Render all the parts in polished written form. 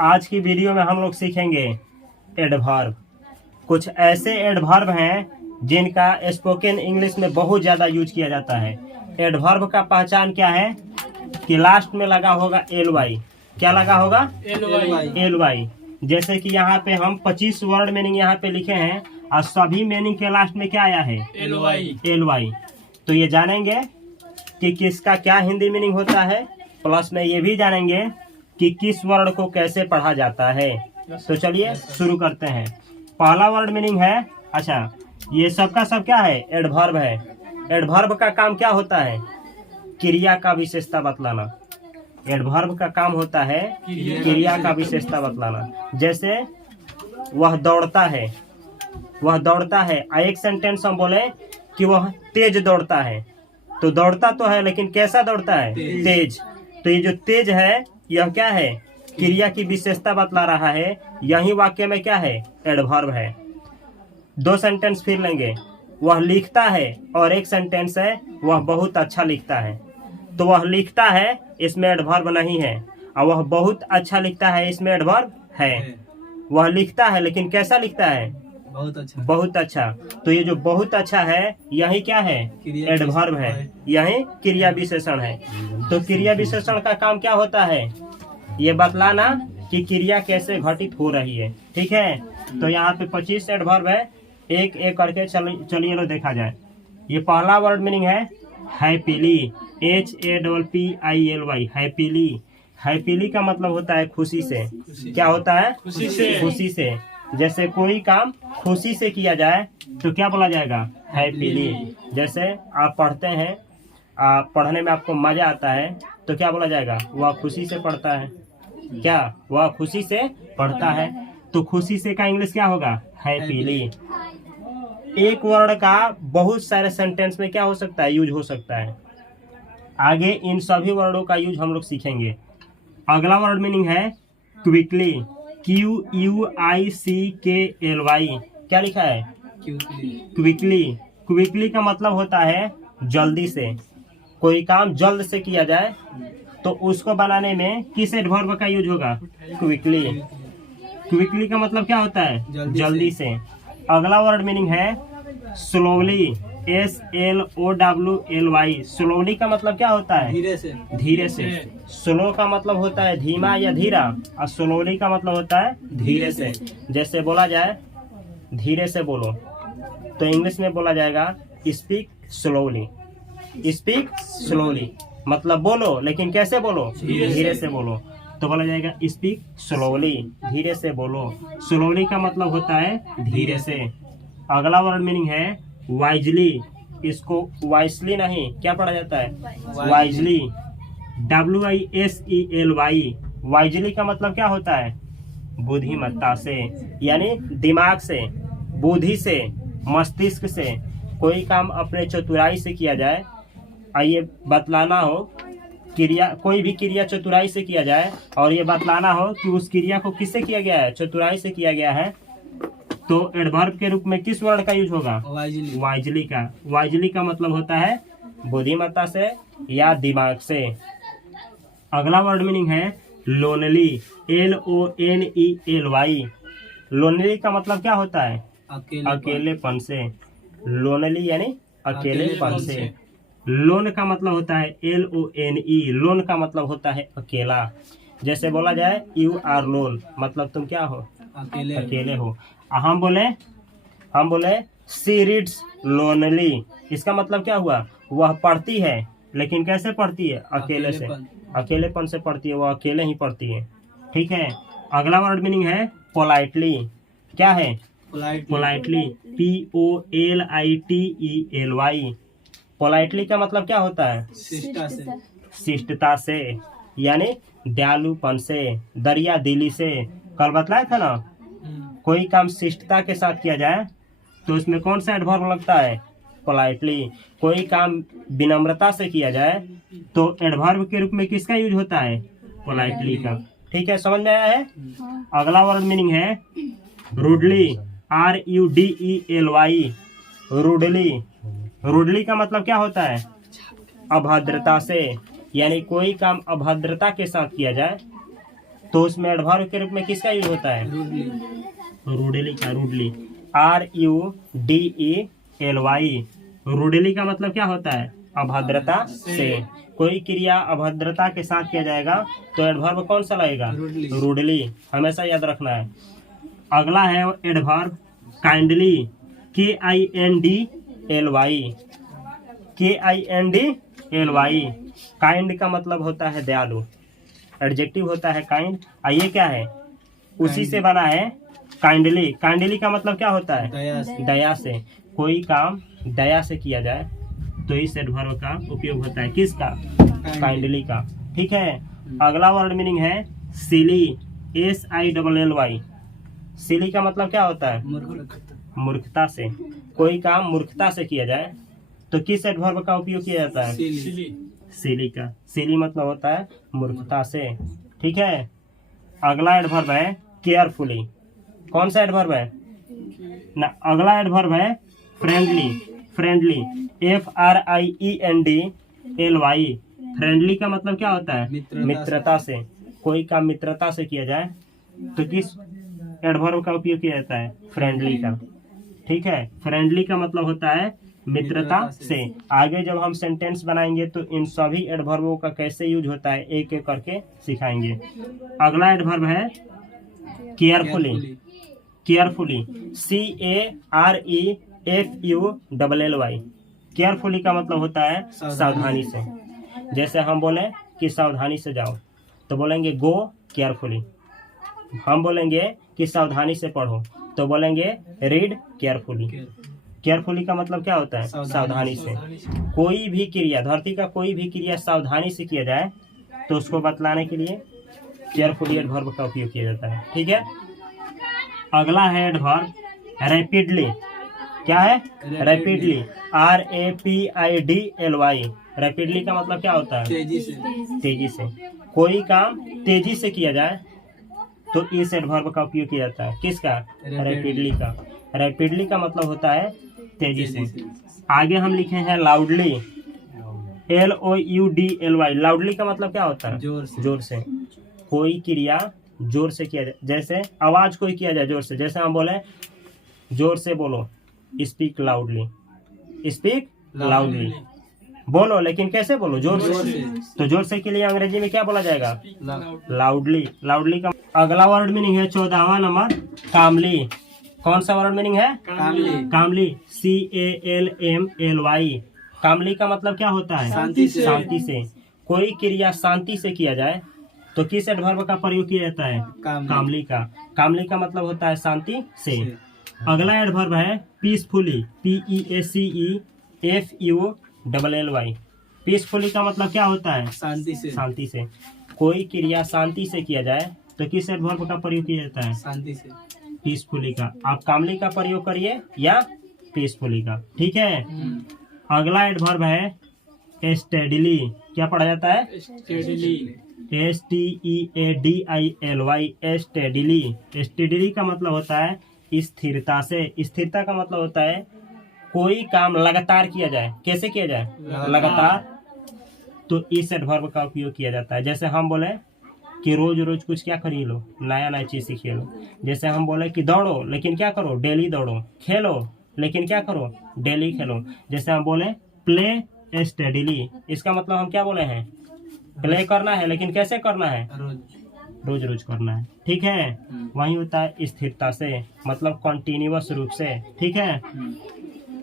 आज की वीडियो में हम लोग सीखेंगे एडवर्ब। कुछ ऐसे एडवर्ब हैं जिनका स्पोकन इंग्लिश में बहुत ज़्यादा यूज किया जाता है। एडवर्ब का पहचान क्या है कि लास्ट में लगा होगा एल वाई। क्या लगा होगा? L Y. जैसे कि यहाँ पे हम 25 वर्ड मीनिंग यहाँ पे लिखे हैं और सभी मीनिंग के लास्ट में क्या आया है? L Y. तो ये जानेंगे कि किसका क्या हिंदी मीनिंग होता है, प्लस में ये भी जानेंगे कि किस वर्ड को कैसे पढ़ा जाता है। तो चलिए शुरू करते हैं। पहला वर्ड मीनिंग है, अच्छा ये सबका सब क्या है? एडवर्ब है। एडवर्ब का काम क्या होता है? क्रिया का विशेषता बतलाना। एडवर्ब का काम होता है क्रिया का विशेषता बतलाना। जैसे वह दौड़ता है, वह दौड़ता है। एक सेंटेंस हम बोले कि वह तेज दौड़ता है, तो दौड़ता तो है लेकिन कैसा दौड़ता है? तेज। तो ये जो तेज है यह क्या है? क्रिया की विशेषता बतला रहा है। यही वाक्य में क्या है? एडवर्ब है। दो सेंटेंस फिर लेंगे। वह लिखता है और एक सेंटेंस है वह बहुत अच्छा लिखता है। तो वह लिखता है इसमें एडवर्ब नहीं है, और वह बहुत अच्छा लिखता है इसमें एडवर्ब है। वह लिखता है लेकिन कैसा लिखता है? बहुत अच्छा। बहुत अच्छा। तो ये जो बहुत अच्छा है यही क्या है? एडवर्ब है। यही क्रिया विशेषण है। तो क्रिया विशेषण का काम क्या होता है? ये बतलाना कि क्रिया कैसे घटित हो रही है। ठीक है, तो यहाँ पे 25 एडवर्ब है। एक एक करके चलिए लो देखा जाए। ये पहला वर्ड मीनिंग है हैप्पीली, HAPPILY, हैप्पीली। हैप्पीली का मतलब होता है खुशी से। क्या होता है? खुशी से। खुशी से। जैसे कोई काम खुशी से किया जाए तो क्या बोला जाएगा? हैप्पीली। जैसे आप पढ़ते हैं, पढ़ने में आपको मजा आता है तो क्या बोला जाएगा? वह खुशी से पढ़ता है। क्या? वह खुशी से पढ़ता है। तो खुशी से का इंग्लिश क्या होगा? हैप्पीली। एक वर्ड का बहुत सारे सेंटेंस में क्या हो सकता है? यूज हो सकता है। आगे इन सभी वर्डों का यूज हम लोग सीखेंगे। अगला वर्ड मीनिंग है क्विकली, QUICKLY। क्या लिखा है? क्विकली। क्विकली का मतलब होता है जल्दी से। कोई काम जल्द से किया जाए तो उसको बनाने में किस एडवर्ब का यूज होगा? क्विकली। क्विकली का मतलब क्या होता है? जल्दी से। अगला वर्ड मीनिंग है स्लोली, SLOWLY। स्लोली का मतलब क्या होता है? धीरे से। धीरे से। स्लो का मतलब होता है धीमा या धीरा, और स्लोली का मतलब होता है धीरे से। जैसे बोला जाए धीरे से बोलो, तो इंग्लिश में बोला जाएगा स्पीक स्लोली। स्पीक स्लोली मतलब बोलो लेकिन कैसे बोलो? धीरे से बोलो। तो बोला जाएगा स्पीक स्लोली, धीरे से बोलो। स्लोली का मतलब होता है धीरे से। अगला वर्ड मीनिंग है वाइजली। इसको वाइसली नहीं, क्या पढ़ा जाता है? Wisely, WISELY। वाइजली का मतलब क्या होता है? बुद्धिमत्ता से, यानी दिमाग से, बुद्धि से, मस्तिष्क से। कोई काम अपने चतुराई से किया जाए, आइए बतलाना हो क्रिया, कोई भी क्रिया चतुराई से किया जाए और ये बतलाना हो कि उस क्रिया को किससे किया गया है? चतुराई से किया गया है। तो एडवर्ब के रूप में किस वर्ड का यूज होगा? वाइजली का। वाइजली का मतलब होता है बुद्धिमत्ता से या दिमाग से। अगला वर्ड मीनिंग है लोनली, LONELY। लोनली का मतलब क्या होता है? अकेलेपन से। लोनली यानी अकेलेपन से। लोन का मतलब होता है LONE। लोन का मतलब होता है अकेला। जैसे बोला जाए यू आर लोन, मतलब तुम क्या हो? अकेले हो। हम बोले सी रीड्स लोनली। इसका मतलब क्या हुआ? वह पढ़ती है लेकिन कैसे पढ़ती है? अकेले से, अकेलेपन से पढ़ती है। वह अकेले ही पढ़ती है। ठीक है। अगला वर्ड मीनिंग है पोलाइटली। क्या है? Politely, POLITELY। पोलाइटली का मतलब क्या होता है? शिष्टता से, यानी दयालुपन से, दरिया दिली से। कल बतलाया था ना, कोई काम शिष्टता के साथ किया जाए तो उसमें कौन सा एडवर्ब लगता है? पोलाइटली। कोई काम विनम्रता से किया जाए तो एडवर्ब के रूप में किसका यूज होता है? पोलाइटली का। ठीक है, समझ में आया है? अगला वर्ड मीनिंग है रूडली, RUDELY। रूडली। रूडली का मतलब क्या होता है? अभद्रता से, यानी कोई काम अभद्रता के साथ किया जाए तो उसमें एडवर्ब के रूप में किसका यूज होता है? रूडली का, रूडली, RUDELY। रूडली का मतलब क्या होता है? अभद्रता से। कोई क्रिया अभद्रता के साथ किया जाएगा तो एडवर्ब कौन सा लगेगा? रूडली। हमेशा याद रखना है। अगला है adverb kindly, KINDLY। KINDLY। Kind का मतलब होता है दयालु, एडजेक्टिव होता है काइंड। ये क्या है? उसी से बना है काइंडली। काइंडली का मतलब क्या होता है? दया से। कोई काम दया से किया जाए तो इस एडवर्ब का उपयोग होता है। किसका? काइंडली का। ठीक है। अगला वर्ड मीनिंग है सिली, SILLY। सिली का मतलब क्या होता है? मूर्खता से। कोई काम मूर्खता से किया जाए तो किस एडवर्ब का उपयोग किया जाता है? सिली का। सिली मतलब होता है मूर्खता से। ठीक है। अगला एडवर्ब है केयरफुली। कौन सा एडवर्ब है ना? अगला एडवर्ब है फ्रेंडली। Friendly, FRIENDLY। फ्रेंडली का मतलब क्या होता है? मित्रता से। कोई काम मित्रता से किया जाए तो किस एडवर्ब का उपयोग किया जाता है? फ्रेंडली का। ठीक है। फ्रेंडली का मतलब होता है मित्रता से। आगे जब हम सेंटेंस बनाएंगे तो इन सभी एडवर्बों का कैसे यूज होता है एक एक करके सिखाएंगे। अगला एडवर्ब है केयरफुली। Carefully, CAREFULLY। केयरफुली का मतलब होता है सावधानी से। जैसे हम बोले कि सावधानी से जाओ तो बोलेंगे गो केयरफुली। हम बोलेंगे कि सावधानी से पढ़ो तो बोलेंगे रीड केयरफुली। केयरफुली का मतलब क्या होता है? सावधानी से। कोई भी क्रिया, धरती का कोई भी क्रिया सावधानी से किया जाए तो उसको बतलाने के लिए केयरफुली एडवर्ब का उपयोग किया जाता है। ठीक है। अगला है एडवर्ब रैपिडली। क्या है? Rapidly, RAPIDLY। रैपिडली का मतलब क्या होता है? तेजी से। तेजी से। कोई काम तेजी से किया जाए तो इस एडवर्ब का उपयोग किया जाता है। किसका? रैपिडली का। रैपिडली का मतलब होता है तेजी से। आगे हम लिखे हैं लाउडली, LOUDLY। लाउडली का मतलब क्या होता है? जोर से। जोर से। कोई क्रिया जोर से किया जाए, जैसे आवाज कोई किया जाए जोर से। जैसे हम बोले जोर से बोलो, स्पीक लाउडली। स्पीक लाउडली, बोलो लेकिन कैसे बोलो? जोर से। तो जोर से के लिए अंग्रेजी में क्या बोला जाएगा? लाउडली। लाउडली का अगला वर्ड मीनिंग है 14वां नंबर कामली। कौन सा वर्ड मीनिंग है? कामली, CALMLY। कामली का मतलब क्या होता है? शांति से। शांति से। कोई क्रिया शांति से किया जाए तो किस एडवर्ब का प्रयोग किया जाता है? कामली का। कामली का मतलब होता है शांति से। अगला एडवर्ब है पीसफुली, PEACEFULLY। पीसफुली का मतलब क्या होता है? शांति से। शांति से। कोई क्रिया शांति से किया जाए तो किस एडवर्ब का प्रयोग किया जाता है? शांति से। पीसफुली का। आप कामली का प्रयोग करिए या पीसफुली का। ठीक है। अगला एडवर्ब है स्टेडीली। क्या पढ़ा जाता है? स्टेडीली। STEADILY। स्टेडीली। स्टेडीली का मतलब होता है स्थिरता से। स्थिरता का मतलब होता है कोई काम लगातार किया जाए। कैसे किया जाए? लगातार। तो इस एडवर्ब का उपयोग किया जाता है। जैसे हम बोले कि रोज रोज कुछ क्या करिए लो, नया नया चीज सीखिए लो। जैसे हम बोले कि दौड़ो लेकिन क्या करो? डेली दौड़ो। खेलो लेकिन क्या करो? डेली खेलो। जैसे हम बोले प्ले स्टेडीली, इसका मतलब हम क्या बोले हैं? प्ले करना है लेकिन कैसे करना है? रोज रोज करना है। ठीक है। वही होता है स्थिरता से, मतलब कंटिन्यूअस रूप से। ठीक है।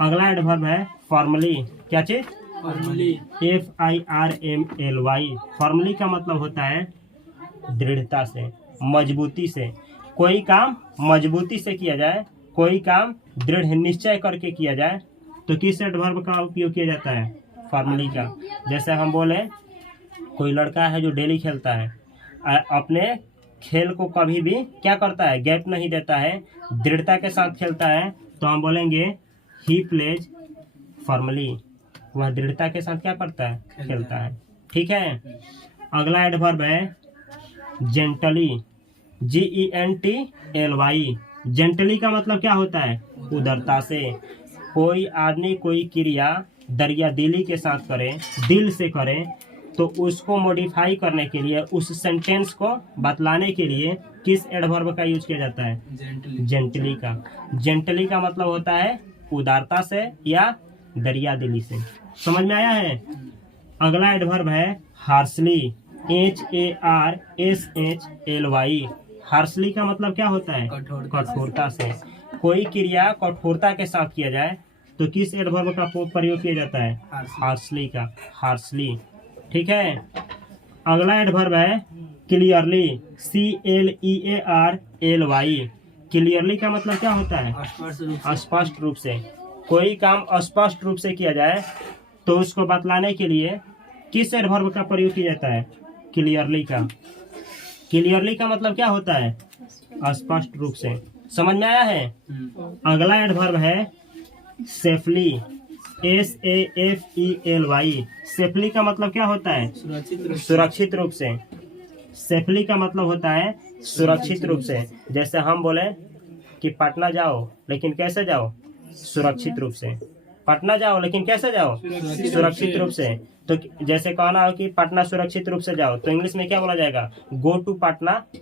अगला एडवर्ब है फॉर्मली। क्या चीज? Formally, FIRMLY। फॉर्मली का मतलब होता है दृढ़ता से, मजबूती से। कोई काम मजबूती से किया जाए, कोई काम दृढ़ निश्चय करके किया जाए तो किस एडवर्ब का उपयोग किया जाता है? फॉर्मली का। जैसे हम बोले कोई लड़का है जो डेली खेलता है, अपने खेल को कभी भी क्या करता है? गैप नहीं देता है, दृढ़ता के साथ खेलता है, तो हम बोलेंगे ही प्लेज फॉर्मली। वह दृढ़ता के साथ क्या करता है? खेलता है। ठीक है। अगला एडवर्ब है जेंटली, GENTLY। जेंटली का मतलब क्या होता है? उदारता से। कोई आदमी कोई क्रिया दरिया दिली के साथ करे, दिल से करे तो उसको मॉडिफाई करने के लिए, उस सेंटेंस को बतलाने के लिए किस एडवर्ब का यूज किया जाता है? जेंटली का। जेंटली का मतलब होता है उदारता से या दरिया दिली से। समझ में आया है? अगला एडवर्ब है हार्शली, HARSHLY। हार्शली का मतलब क्या होता है? कठोरता से। कोई क्रिया कठोरता के साथ किया जाए तो किस एडवर्ब का प्रयोग किया जाता है? हार्शली का, हार्शली। ठीक है। अगला एडवर्ब है क्लियरली, CLEARLY। क्लियरली का मतलब क्या होता है? स्पष्ट रूप से। कोई काम स्पष्ट रूप से किया जाए तो उसको बतलाने के लिए किस एडवर्ब का प्रयोग किया जाता है? क्लियरली का। क्लियरली का मतलब क्या होता है? स्पष्ट रूप से। समझ में आया है? अगला एडवर्ब है सेफली, SAFELY। सेफली का मतलब क्या होता है? सुरक्षित रूप से। सेफली का मतलब होता है सुरक्षित रूप से। जैसे हम बोले कि पटना जाओ, लेकिन कैसे जाओ? सुरक्षित रूप से। पटना जाओ लेकिन कैसे जाओ? सुरक्षित रूप से। तो जैसे कहना हो कि पटना सुरक्षित रूप से जाओ, तो इंग्लिश में क्या बोला जाएगा? गो टू पटना से